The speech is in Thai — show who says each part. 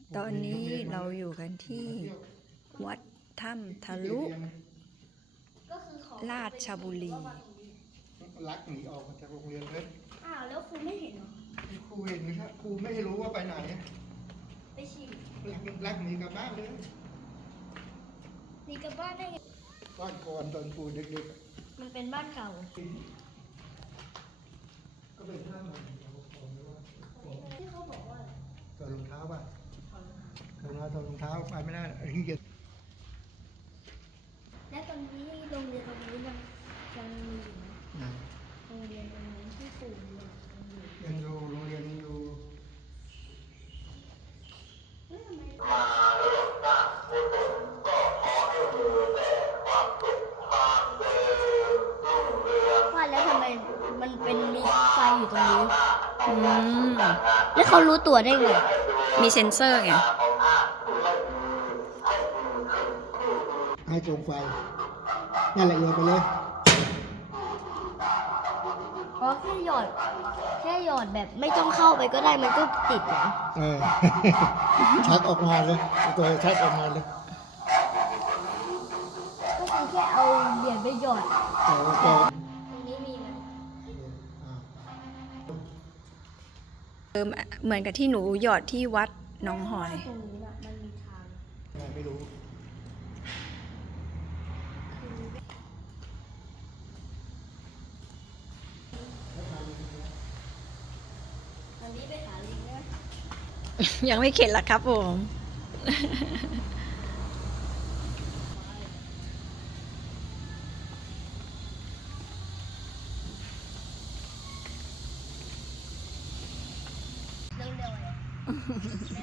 Speaker 1: ตอนนี้เราอยู่กันที่วัดถ้ำทะลุราชบุรี
Speaker 2: ลักหนีออกมาจากโรงเรียนเลย
Speaker 3: อ้าวแล้วครูไม่เห็นเหรอ
Speaker 2: ครูเห็นนะครับครูไม่รู้ว่าไปไหน
Speaker 3: ไปฉี่
Speaker 2: ลักหนีกลับบ้านเลย
Speaker 3: หนีกลับบ้านได้ไง
Speaker 2: บ้านก่อนตอนครูเด็ก
Speaker 3: มันเป็นบ้านเก่า
Speaker 2: ๆก็เป็นท่ามัน
Speaker 3: ที่เขาบอกว่า
Speaker 2: ถอดรองเท้าป่ะถอดรองเท้าไปไม่ได้ที่เกียจ
Speaker 3: และตอนนี้โรงเรียนตรงนี้ยังมีอยู่นะโรงเรียนตรงนี้ที่ปู่เรียนยังอยู่
Speaker 2: ยังอยู่โรงเรียนยังอยู่
Speaker 3: เฮ้ยทำไม ว่าแล้วทำไมมันเป็นมีไฟอยู่ตรงนี้ แล้วเขารู้ตัวได้ไง
Speaker 1: มีเซ็นเซอร์ไง
Speaker 2: ให้ตรงไฟนั่นแหละโยนไปเลย
Speaker 3: เพราะแค่หยอดแบบไม่ต้องเข้าไปก็ได้มันก็ติดนะ
Speaker 2: ชักออกมาเลยตัวชักออกมาเลย
Speaker 3: ก็คือแค่เอาเหรียญไปหยอด
Speaker 2: แต่
Speaker 3: ตรงนี้มีไหม
Speaker 1: เหมือนกับที่หนูหยอดที่วัดหนองหอย
Speaker 3: ตรงนี้น่ะมันมีทาง
Speaker 2: ไม่รู้
Speaker 3: อันนี้ไปหาลิงได้ไหม
Speaker 1: ยังไม่เข็ดหรอกครับผม
Speaker 3: เร็วๆเลย